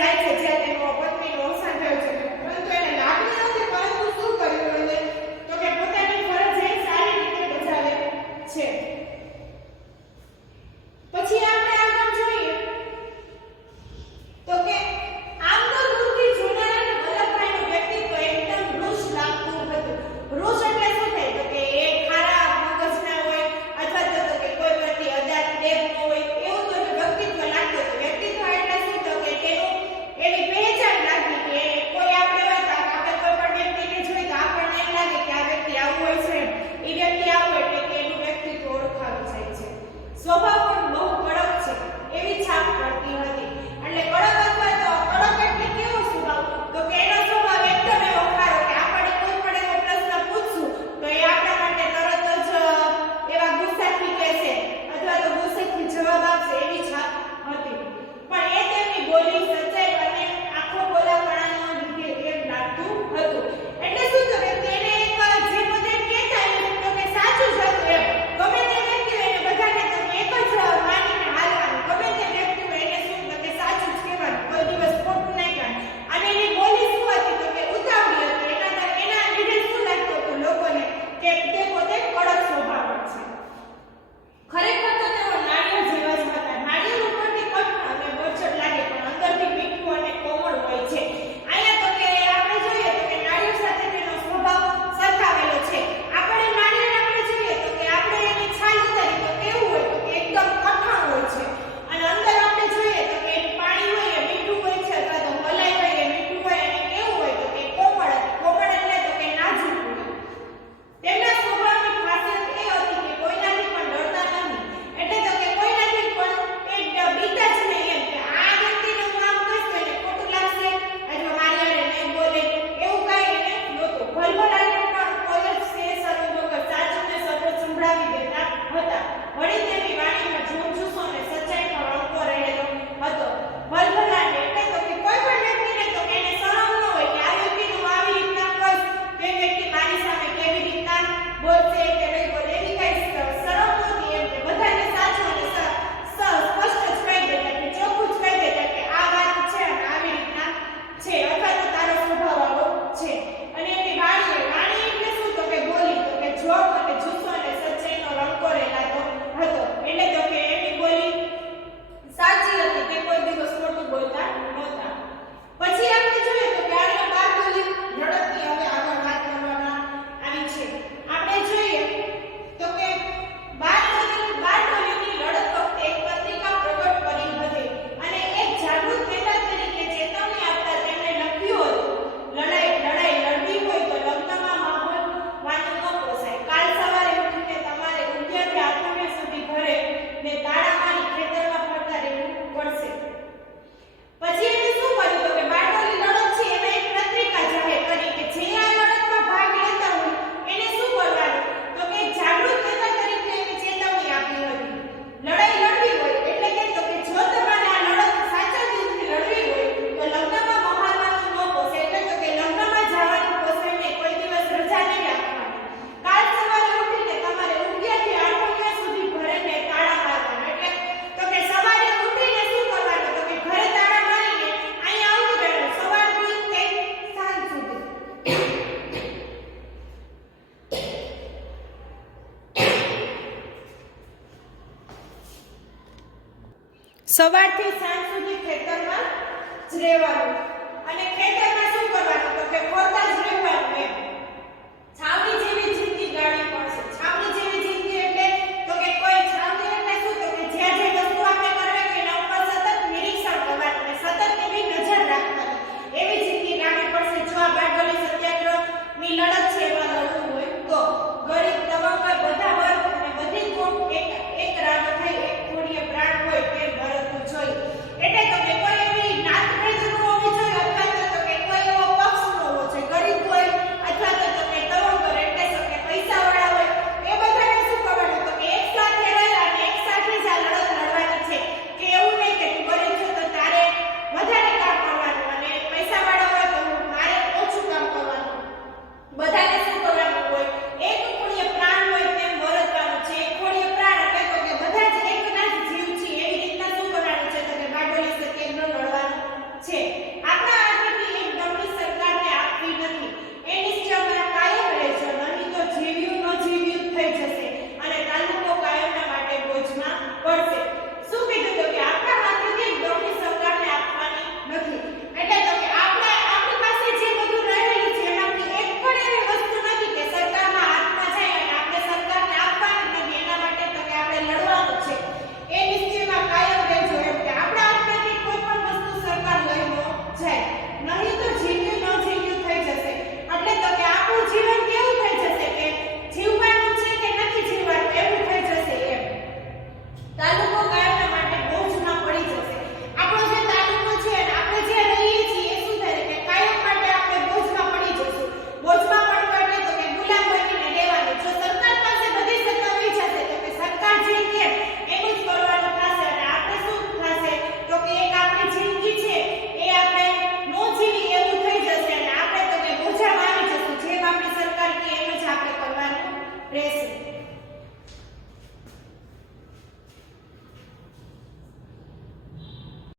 જાય છે જ્યાં તેનો પત્નીનું અવસાન થયું છે, પરંતુ એને લાગણી નથી, પરંતુ શું કર્યું એને તો કે પોતાની ફરજ એ સારી રીતે બજાવે છે. પછી આપણે આગળ જોઈએ તો કે આમ તો દૂરથી જોનારાને વલ્લભભાઈનું વ્યક્તિત્વ એકદમ રૂષ લાગતું હતું. રૂષ એટલે શું થાય તો કે એ ખારા મગજના હોય અથવા તો કે કોઈ પ્રતિ અદાત દેવ હોય એવું તો વ્યક્તિત્વ લાગતું હતું. વ્યક્તિત્વ એટલે શું તો કે તેનું એની પહેચાન લાગી કે કોઈ આપણે હોય તો આપણે કોઈ પણ વ્યક્તિને જોઈ તો આપણને એમ લાગે કે આ વ્યક્તિ આવું હોય છે, એ વ્યક્તિ આવું એટલે કે એનું વ્યક્તિત્વ ઓળખાવી જાય છે. સ્વભાવ પણ બહુ કડક છે એવી છાપ પડતી હતી. એટલે કડક અથવા તો કડક એટલે કેવો સ્વભાવ તો કે એનો સ્વભાવ એકદમ એવો ખારો કે આપણે કોઈ પણ એવો પ્રશ્ન પૂછશું તો એ આપણા માટે તરત જ એવા ગુસ્સાથી કહેશે અથવા તો ગુસ્સેથી જવાબ આપશે એવી છાપ હતી. પણ એ તેમની બોલી સચ્ચાઈ અને આખો બોલાપણાનો લીધે એમ લાગતું હતું. એટલે શું તો કે તેને એક જે પોતે કહેતા તો કે સાચું જ હતું એમ. ગમે તે વ્યક્તિ હોય એને બધાને તમે એક જ માનીને હાલવાનું. ગમે તે વ્યક્તિ હોય એને શું તો કે સાચું જ કહેવાનું, કોઈ દિવસ ખોટું નહીં કહેવાનું. અને એની બોલી શું હતી તો કે ઉતાવળી હતી. એના લીધે શું લાગતું હતું લોકોને કે તે પોતે કડક સ્વભાવ છે. ખરેખર તો તેઓ નાળિયેર જેવા જ હતા. નાળિયેર ઉપરથી કઠણ અને બરછટ લાગે પણ અંદરથી મીઠું અને કોમળ હોય છે. અહીંયા તો કે આપણે જોઈએ તો કે નાળિયેર સાથે તેનો સ્વભાવ સરખાવેલો છે. આપણે નાળિયેર આપણે જોઈએ તો કે આપણે એની છાલ ઉતારી તો કેવું હોય તો કે એકદમ કઠણ હોય છે, અને અંદર આપણે જોઈએ તો કે પાણી હોય એ મીઠું હોય છે અથવા તો મલાઈ હોય એ મીઠું હોય અને કેવું હોય તો કે કોમળ. કોમળ એટલે તો કે નાજુક હોય. તેમના સ્વભાવની ખાસિયત એ હતી કે કોઈનાથી પણ ડરતા નહીં. એટલે તો કે કોઈનાથી પણ એ બીતા જ નહીં એમ કે આ વ્યક્તિને હું આમ કહીશ તો એને ખોટું લાગશે અથવા મારી હારે નહીં બોલે એવું કાંઈ એને નહોતું. ભલભલાને પણ કોઈ જ શરમ વગર સાચું ને સત્ય સંભળાવી દેતા હતા. વળી તેમની વાણીમાં જૂનજૂસો અને સચ્ચાઈનો રંગો રહેલો હતો. ભલભલાને એટલે તો કે કોઈ પણ વ્યક્તિને તો કે એને શરમ ન હોય કે આ વ્યક્તિનું આવી રીતના કહીશ તો એ વ્યક્તિ મારી સામે કેવી રીતના બોલશે કે નહીં બોલે એવી કાંઈ શરમ નહોતી એમ કે બધાને સાચું અને સ્પષ્ટ જ કહી દેતા કે ચોખ્ખું જ કહી દેતા કે આ વાત છે અને આવી રીતના છે અથવા તો તારો સ્વભાવ આવો છે. અને એની વાણી એટલે શું તો કે બોલી તો કે જોબ અને જુસ્સો અને સચ્ચાઈનો રંગો રહેલાતો હતો. એટલે તો કે એની બોલી સાચી હતી, તે કોઈ દિવસ ખોટું બોલતા નહોતા. પછી આપણે જોઈએ તો કે આને બારડોલી લડતની હવે આગળ વાત કરવામાં આવી છે. આપણે જોઈએ તો કે બારડોલીની લડત વખતે એક પત્રિકા પ્રગટ કરી હતી અને એક જાગૃત નેતા તરીકે ચેતવણી આપતા તેમણે લખ્યું હતું લડાઈ લડવી હોય તો લગ્નમાં માહોલ વાનું ન પોસાય. કાલ સવારે ઉઠીને તમારે ઉદ્યાનથી આથમણ સુધી ઘરે ને તાળા મારી ખેતરમાં ફરતા રહેવું પડશે. પછી એને શું કર્યું તો કે બારડોલી લડત છે એમાં એક પત્રિકા જાહેર કરી કે જે આ લડતમાં ભાગ લેતા હોય એને શું કરવાનું તો કે જાગૃત નેતા તરીકે એને ચેતવણી આપી હતી. લડાઈ લડવી હોય એટલે કે તો કે જો તમારે આ લડત સાચા દિલથી લડવી હોય તો લગ્નમાં મહાલવાનું ન પોસાય. એટલે તો કે લગ્નમાં જવાનું પોસાય નહીં, કોઈ દિવસ રજા નહીં રાખવાની. કાલ સવારે ઉઠીને તમારે ઉદ્યાનથી આઠમણ સુધી ઘરે ને તાળા મારવાના. એટલે તો કે સવારે ઉઠીને શું કરવાનું તો કે ઘરે તાળા મારીને અહીંયા આવતું રહેવાનું સવારથી તે સાંજ સુધી. સવારથી સાંજ સુધી